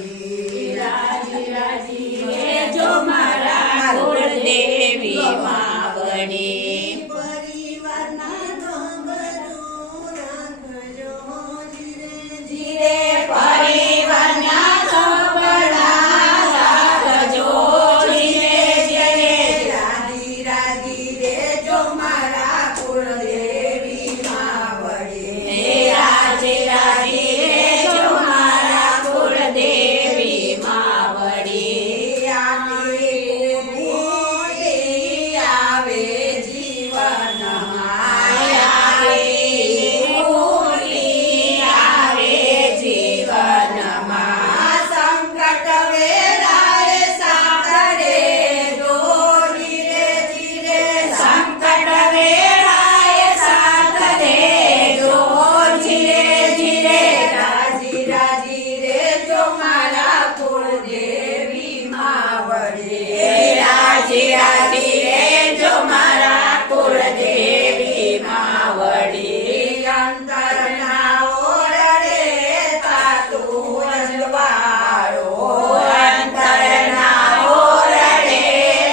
વળી રાજી રાજી રહેજો મારા કુળદેવી માવડી પરિવારના ધંધનું રાખજો ધીરે ધીરે પરિવારના ધબડા રાખજો ધીરે ધીરે રાજી રાજી રહેજો મારા કુળદેવી માવડી હે રાજી રાજી રહેજો મારા કુળદેવી માવડી આવે જીવનમાં સંકટ વેળાએ સાથ દેજો ધીરે ધીરે સંકટ વેળાએ સાથ દેજો ધીરે ધીરે રાજી રાજી રહેજો મારા કુળદેવી માવડી રાજી રાજી રહેજો મારા કુળદેવી માવડી અંતરના ઓરડે તાતું અજવાળો અંતરના ઓરડે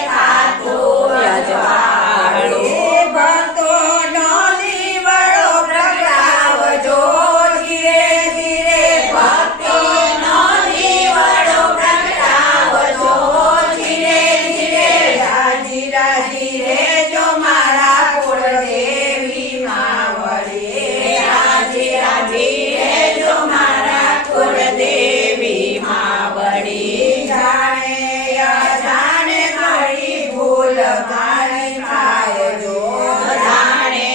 થાતું અજવાળું ભક્તોનો દીવડો પ્રગટાવજો ધીરે ધીરે ભક્તોનો દીવડો પ્રગટાવજો ધીરે ધીરે રાજી રાજી રહેજો મારા કુળદેવી માવડી રાજી રાજી રહેજો મારા કુળદેવી માવડી જાણે અજાણે મારી ભૂલ મારી થાય જો જાણે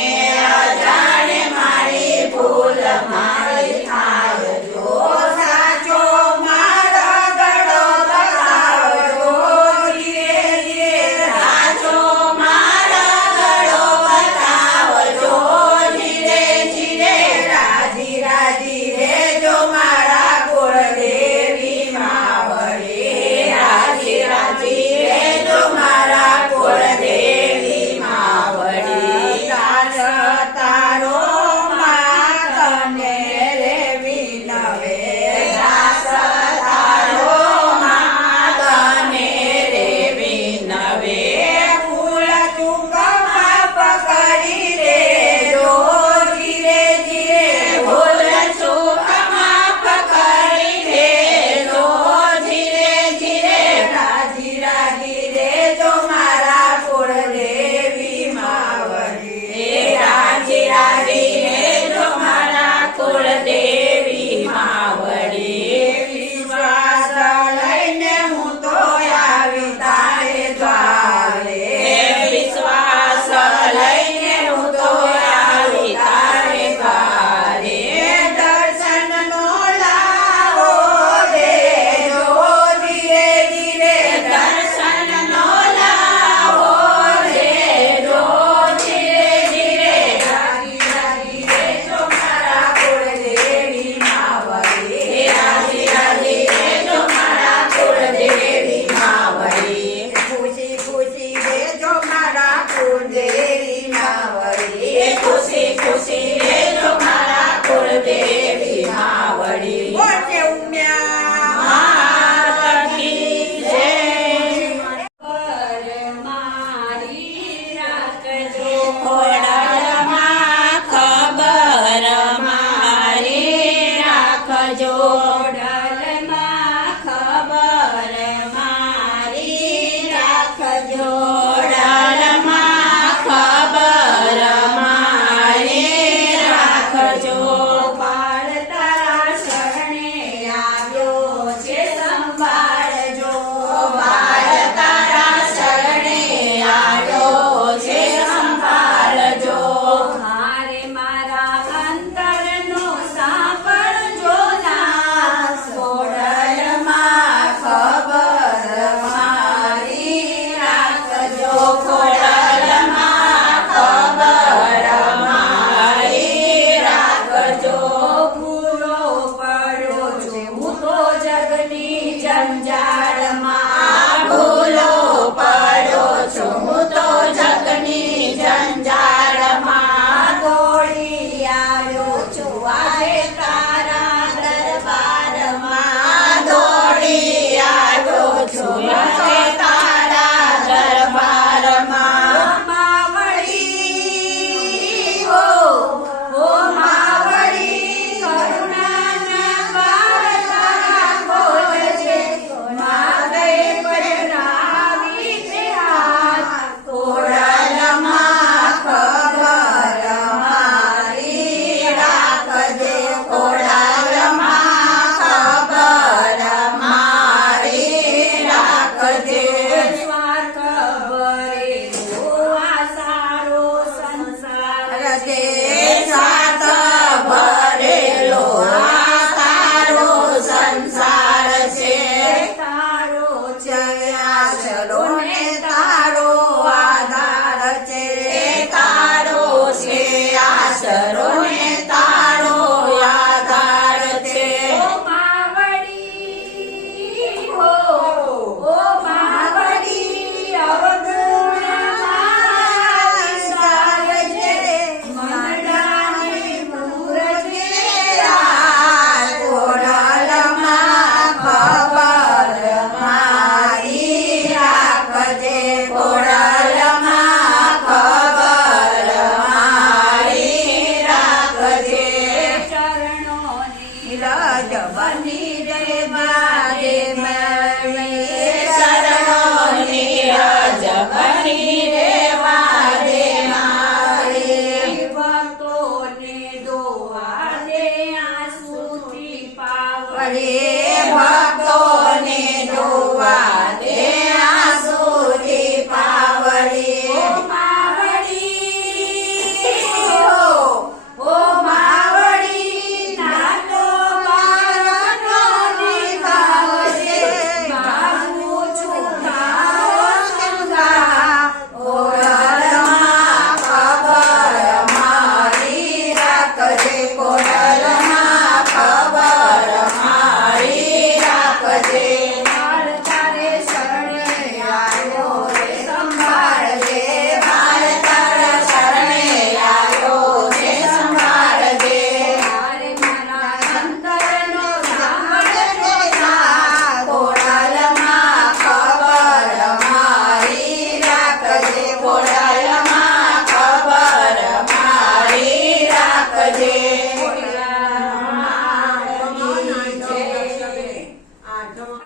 અજાણે મારી ભૂલ મારી થાય જો સાચો મારો ગળો બતાવજો ધીરે ધીરે સાચો મારા ગળો બતાવજો ધીરે ધીરે રાજી રાજી રહેજો મારા કુળદેવી માવડી રાજી રાજી રહેજો મારા કુળદેવી માવડી દાસ તારો માતને રે વિનવે દાસ તારો માતને રે વિનવે ફૂલ ચૂક માફ કરી દેજો ધીરે ધીરે ભૂલ ચૂક માફ કરી દેજો ધીરે ધીરે રાજી રાજી રહેજો મારા કુળદેવી માવડી રાજી રાજી રહેજો મારા કુળદેવી માવડી વિશ્વાસ લઈને હું તો આવી તારે દ્વારે વિશ્વાસ લઈને હું તો આવી તારે દ્વારે દર્શનનો લાવો દેજો ધીરે ધીરે દર્શનનો લાવો દેજો ધીરે ધીરે રાજી રાજી રહેજો મારા કુળદેવી માવડી રાજી રાજી રહેજો મારા કુળદેવી માવડી ખુશી ખુશી રહેજો મારા કુળદેવી માવડી ખુશી ખુશી રહેજો મારા કુળદેવી માવડી બોલજે ઉમ્યા માત કી જય મારી રાખજો ખોડલમાં ખબર મારી રાખજો ડલમાં ખબર મારી રાખજો ડાલમાં ખબર મારી રાખજો બાળ તારા શરણે આવ્યો છે સંભાળજો બાળ તારા શરણે આવ્યો છે સંભાળજો મારે મારા અંતરનો સાંભળજો ના ખોડલમાં ખબર મારી રાખજો ખોડલમાં ખબર મારી રાખજો પૂરો પડ્યો છું હું તો જગની જંજાળમાં ભૂલો પડ્યો છું હું તો જગની જંજાળમાં દોડી આવ્યો છું આજે તારા દરબારમાં બારે મારે શરણોની રજ કરી રે વારે મારે ભક્તોને દોવા દે આંસુથી પાવરે ભક્તોને ડોવા